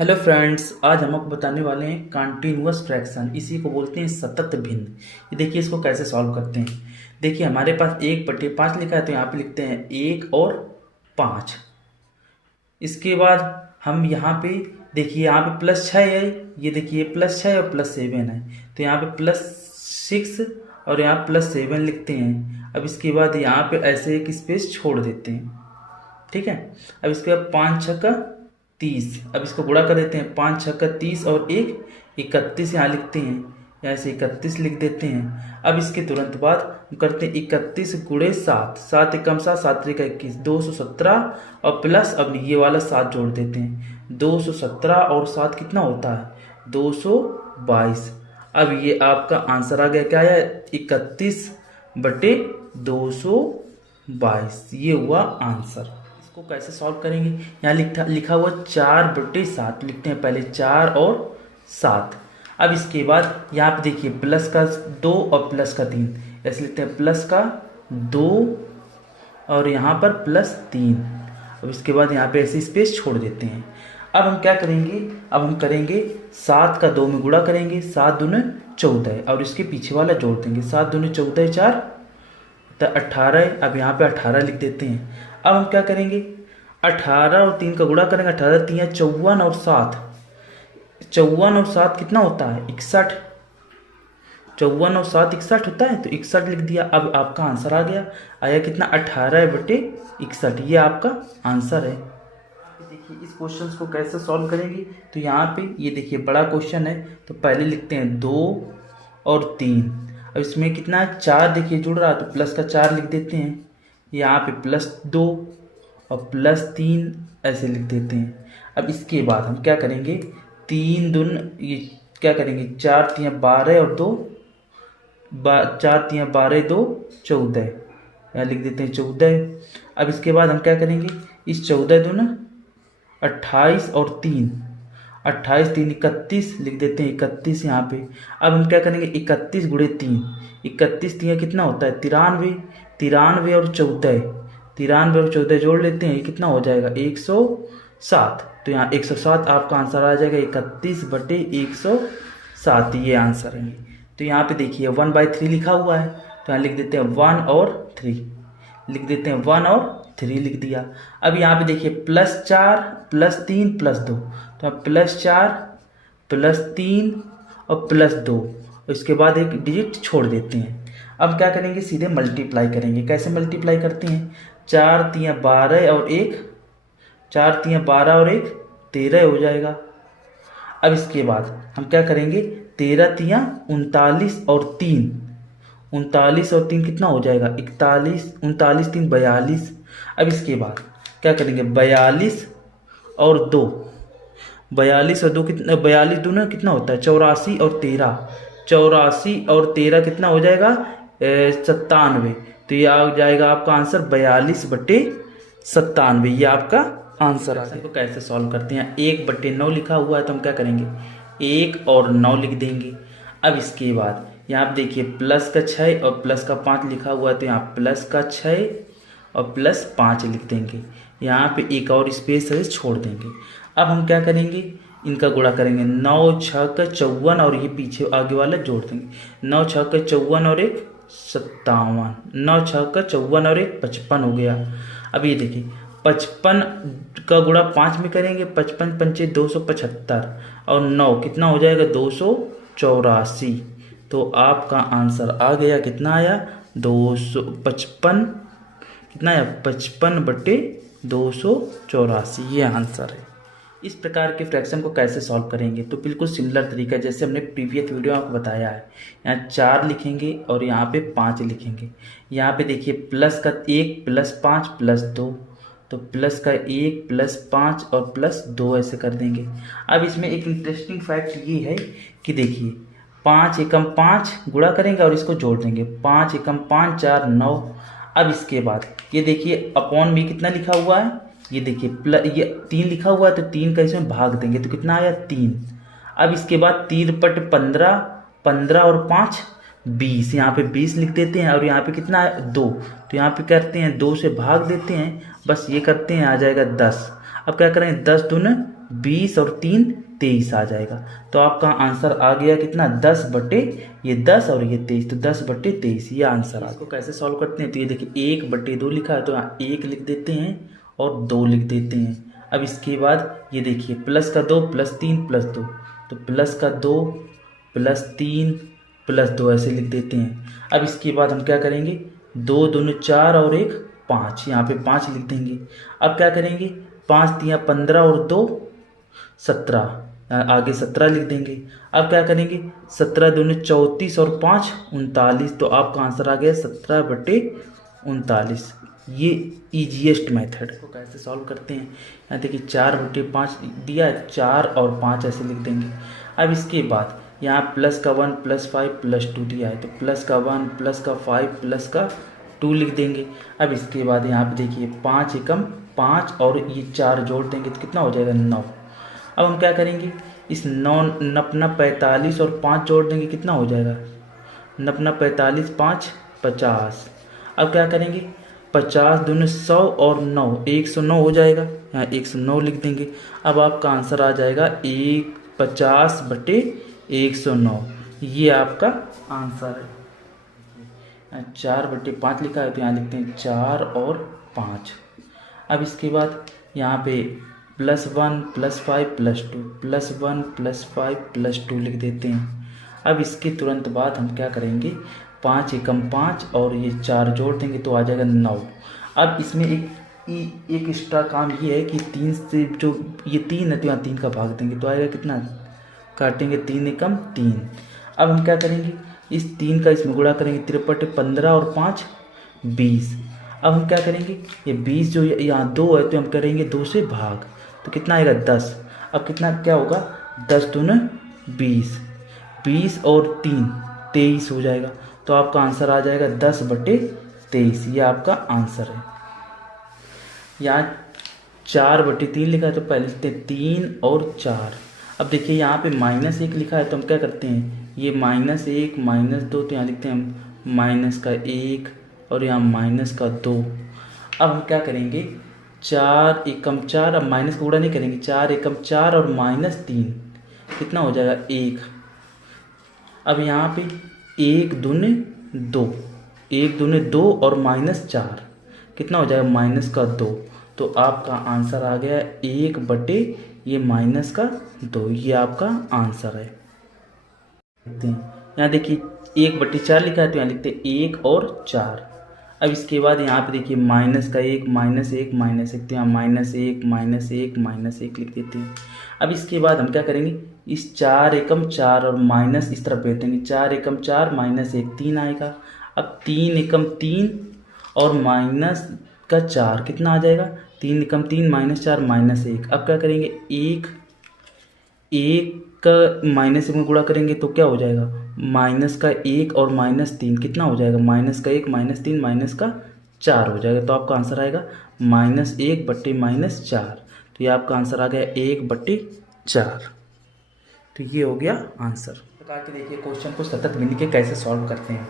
Hello friends, आज हम आपको बताने वाले हैं कंटिन्यूअस फ्रैक्शन, इसी को बोलते हैं सतत भिन्न। ये देखिए इसको कैसे सॉल्व करते हैं। देखिए हमारे पास 1/5 लिखा है तो यहाँ पे लिखते हैं 1 और 5। इसके बाद हम यहाँ पे देखिए यहाँ पे +6 है, ये देखिए +6 और +7 है तो यहाँ पे +6 और यहाँ +7 लिखते हैं। अब इसके बाद यहाँ पे ऐसे एक स्पेस छोड़ देते हैं, ठीक है। अब इसके बाद 5 छक्का 30, अब इसको गुणा कर देते हैं। 5 छक्का 30 और 1 31 यहाँ लिखते हैं, यहाँ से 31 लिख देते हैं। अब इसके तुरंत बाद हम करते हैं 31 गुणे 7, 7 एकम 7, 7 त्रिक 21, 217 और प्लस अब ये वाला 7 जोड़ देते हैं। 217 और 7 कितना होता है 222। अब ये आपका आंसर आ गया, क्या है 31/222, ये हुआ आंसर। इसको कैसे सॉल्व करेंगे, यहाँ लिखा हुआ 4/7 लिखते हैं, पहले 4 और 7। अब इसके बाद यहाँ पे देखिए प्लस का 2 और प्लस का 3, ऐसे लिखते हैं प्लस का 2 और यहाँ पर +3। अब इसके बाद यहाँ पे ऐसे स्पेस छोड़ देते हैं। अब हम क्या करेंगे, अब हम करेंगे 7 का 2 में गुणा करेंगे, 7 दूने 14 और इसके पीछे वाला जोड़ देंगे। 7 दूने 14 4 तो 18। अब यहाँ पे 18 लिख देते हैं। अब हम क्या करेंगे 18 और 3 का गुणा करेंगे, 18 3 54 और 7, 54 और 7 कितना होता है 61, 54 और 7 61 होता है तो 61 लिख दिया। अब आपका आंसर आ गया, आया कितना 18/61, ये आपका आंसर है। देखिए इस क्वेश्चन को कैसे सॉल्व करेंगे, तो यहाँ पे ये देखिए बड़ा क्वेश्चन है तो पहले लिखते हैं 2 और 3। अब इसमें कितना 4 देखिए जुड़ रहा है तो प्लस का 4 लिख देते हैं, यहाँ पे +2 और +3 ऐसे लिख देते हैं। अब इसके बाद हम क्या करेंगे 3 दून ये क्या करेंगे 4 3 12 और 2 4 3 12 2 14, यहाँ लिख देते हैं 14। अब इसके बाद हम क्या करेंगे इस 14 दून 28 और 3, 28 3 31 लिख देते हैं 31 यहाँ पे। अब हम क्या करेंगे 31 गुणे 3, 31 3 कितना होता है 93, 93 और 14, 93 और 14 जोड़ लेते हैं, ये कितना हो जाएगा 107। तो यहाँ 107 आपका आंसर आ जाएगा 31/107, ये आंसर है। तो यहाँ पे देखिए 1/3 लिखा हुआ है तो यहाँ लिख देते हैं 1 और 3, लिख देते हैं 1 और 3 लिख दिया। अब यहाँ पे देखिए +4 +3 +2, तो +4 +3 और +2, इसके बाद एक डिजिट छोड़ देते हैं। अब क्या करेंगे सीधे मल्टीप्लाई करेंगे। कैसे मल्टीप्लाई करते हैं 4 3 12 और 1, 4 3 12 और 1 13 हो जाएगा। अब इसके बाद हम क्या करेंगे 13 3 39 और 3, 39 और 3 कितना हो जाएगा 41, 39 3 42। अब इसके बाद क्या करेंगे 42 और 2, 42 और 2 कितना 42 दूना कितना होता है 84 और 13, 84 और 13 कितना हो जाएगा 97। तो ये आ जाएगा आपका आंसर 42/97, ये आपका आंसर आ गया। तो कैसे सॉल्व करते हैं 1/9 लिखा हुआ है तो हम क्या करेंगे 1 और 9 लिख देंगे। अब इसके बाद यहाँ आप देखिए प्लस का 6 और प्लस का 5 लिखा हुआ है तो यहाँ प्लस का 6 और +5 लिख देंगे, यहाँ पे एक और स्पेस है छोड़ देंगे। अब हम क्या करेंगे इनका गुणा करेंगे, 9 6 का 54 और ये पीछे आगे वाला जोड़ देंगे, 9 6 का 54 और 1 57, 9 6 का 54 और 1 55 हो गया। अब ये देखिए 55 का गुणा 5 में करेंगे, 55 पंचे 275 और 9 कितना हो जाएगा 284। तो आपका आंसर आ गया, कितना आया 255, कितना आया 55/284, ये आंसर है। इस प्रकार के फ्रैक्शन को कैसे सॉल्व करेंगे, तो बिल्कुल सिमिलर तरीका जैसे हमने प्रीवियस वीडियो में आपको बताया है। यहाँ 4 लिखेंगे और यहाँ पे 5 लिखेंगे। यहाँ पे देखिए प्लस का 1 +5 +2, तो प्लस का 1 +5 और +2 ऐसे कर देंगे। अब इसमें एक इंटरेस्टिंग फैक्ट ये है कि देखिए 5 एकम 5 गुणा करेंगे और इसको जोड़ देंगे, 5 एकम 5 4 9। अब इसके बाद ये देखिए अपॉन में कितना लिखा हुआ है, ये देखिए ये 3 लिखा हुआ है तो 3 का इसमें भाग देंगे तो कितना आया 3। अब इसके बाद 3/15, 15 और 5 20, यहाँ पे 20 लिख देते हैं और यहाँ पे कितना है 2, तो यहाँ पे करते हैं 2 से भाग देते हैं, बस ये करते हैं आ जाएगा 10। अब क्या करें 10 दूने 20 और 3 23 आ जाएगा। तो आपका आंसर आ गया कितना, 10 बटे ये 10 और ये 23, तो 10 बटे 23 ये आंसर। इसको कैसे सॉल्व करते हैं, तो ये देखिए 1 बटे 2 लिखा है तो यहाँ 1 लिख देते हैं और 2 लिख देते हैं। अब इसके बाद ये देखिए प्लस का 2 प्लस 3 प्लस 2, तो प्लस का 2 प्लस 3 प्लस 2 ऐसे लिख देते हैं। अब इसके बाद हम क्या करेंगे, 2 दूनी 4 और 1 5, यहाँ पे 5 लिख देंगे। अब क्या करेंगे, 5 तिया 15 और 2 17, आगे 17 लिख देंगे। अब क्या करेंगे, 17 दूनी 34 और 5 39, तो आपका आंसर आ गया 17 बटे 39। ये ईजीएस्ट मेथड को कैसे सॉल्व करते हैं, यहाँ देखिए 4 बटे 5 दिया है, 4 और 5 ऐसे लिख देंगे। अब इसके बाद यहाँ प्लस का 1 प्लस 5 प्लस 2 दिया है, तो प्लस का 1 प्लस का 5 प्लस का 2 लिख देंगे। अब इसके बाद यहाँ पे देखिए 5 एकम 5 और ये 4 जोड़ देंगे तो कितना हो जाएगा 9। अब हम क्या करेंगे, इस 9 नपना 45 और 5 जोड़ देंगे, कितना हो जाएगा नपना 45 5 50। अब क्या करेंगे, 50 दूनी 100 और 9 109 हो जाएगा, यहाँ 109 लिख देंगे। अब आपका आंसर आ जाएगा 50 बटे 109, ये आपका आंसर है। 4 बटे 5 लिखा है तो यहाँ लिखते हैं 4 और 5। अब इसके बाद यहाँ पे +1 +5 +2 +1 +5 +2 लिख देते हैं। अब इसके तुरंत बाद हम क्या करेंगे, 5 एकम 5 और ये 4 जोड़ देंगे तो आ जाएगा 9। अब इसमें एक एक्स्ट्रा काम ये है कि 3 से जो ये 3 है तो यहाँ 3 का भाग देंगे तो आएगा कितना, काटेंगे 3 एकम 3। अब हम क्या करेंगे, इस 3 का इसमें गुणा करेंगे, 53 15 और 5 20। अब हम क्या करेंगे, ये 20 जो यहाँ 2 है तो हम करेंगे 2 से भाग, तो कितना आएगा 10। अब कितना क्या होगा, 10 दूनी 20, 20 और 3 23 हो जाएगा। तो आपका आंसर आ जाएगा 10 बटे 23, ये आपका आंसर है। यहाँ 4 बटे 3 लिखा है तो पहले लिखते हैं 3 और 4। अब देखिए यहाँ पे -1 लिखा है तो हम क्या करते हैं, ये -1 -2 तो यहाँ लिखते हैं हम -1 और यहाँ -2। अब हम क्या करेंगे, 4 एकम 4, अब माइनस का गुणा नहीं करेंगे, 4 एकम 4 और -3 कितना हो जाएगा 1। अब यहाँ पे 1 दूनी 2, 1 दूनी 2 और -4 कितना हो जाएगा -2। तो आपका आंसर आ गया 1 बटे ये -2, ये आपका आंसर है। यहाँ देखिए 1 बटे 4 लिखा है तो यहाँ लिखते हैं 1 और 4। अब इसके बाद यहाँ पे देखिए -1 -1 -1 तो यहाँ -1 लिख देते हैं। अब इसके बाद हम क्या करेंगे, इस 4 एकम 4 और माइनस इस तरफ भेज देंगे, 4 एकम 4 -1 3 आएगा। अब 3 एकम 3 और -4 कितना आ जाएगा, 3 एकम 3 -4 -1। अब क्या करेंगे, 1 का -1 में गुणा करेंगे तो क्या हो जाएगा, -1 और -3 कितना हो जाएगा, -1 -3 -4 हो जाएगा। तो आपका आंसर आएगा -1 बटे -4, तो ये आपका आंसर आ गया 1 बटे 4। तो ये हो गया आंसर। प्रकार के देखिए क्वेश्चन को सतत बिंदु के कैसे सॉल्व करते हैं।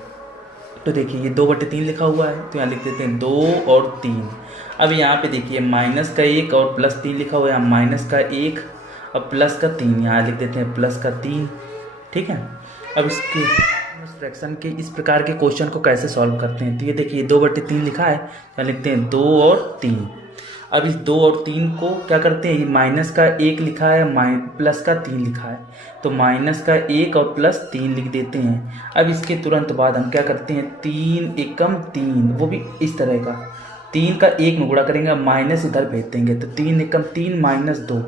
तो देखिए ये 2 बटे 3 लिखा हुआ है तो यहाँ लिख देते हैं 2 और 3। अब यहाँ पे देखिए -1 और +3 लिखा हुआ है, यहाँ -1 और +3 यहाँ लिख देते हैं +3। ठीक है। अब इसके फ्रैक्शन के इस प्रकार के क्वेश्चन को कैसे सॉल्व करते हैं, तो ये देखिए 2 बटे 3 लिखा है, यहाँ लिखते हैं 2 और 3। अब इस 2 और 3 को क्या करते हैं, -1 लिखा है +3 लिखा है, तो -1 और +3 लिख देते हैं। अब इसके तुरंत बाद हम क्या करते हैं, 3 एकम 3, वो भी इस तरह का 3 का 1 में गुणा करेंगे, माइनस इधर भेज देंगे, तो 3 एकम 3 -2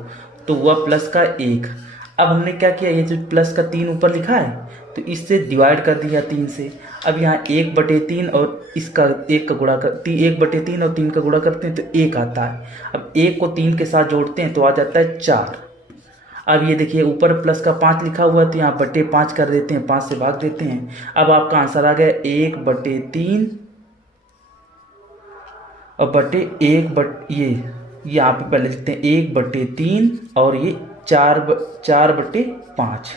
तो हुआ +1। अब हमने क्या किया, ये जो +3 ऊपर लिखा है तो इससे डिवाइड कर दिया 3 से। अब यहाँ 1 बटे 3 और इसका 1 का गुणा 1 बटे 3 और 3 का गुणा करते हैं तो 1 आता है। अब 1 को 3 के साथ जोड़ते हैं तो आ जाता है 4। अब ये देखिए ऊपर +5 लिखा हुआ है तो यहाँ बटे 5 कर देते हैं, 5 से भाग देते हैं। अब आपका आंसर आ गया 1 बटे 3 और बटे 1 बटे ये यहाँ पे पहले लिखते हैं 1 बटे 3 और ये 4 बटे 5।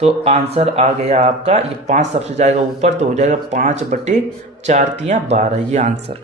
तो आंसर आ गया आपका, ये 5 सबसे जाएगा ऊपर तो हो जाएगा 5 बटे 4 × 12, ये आंसर।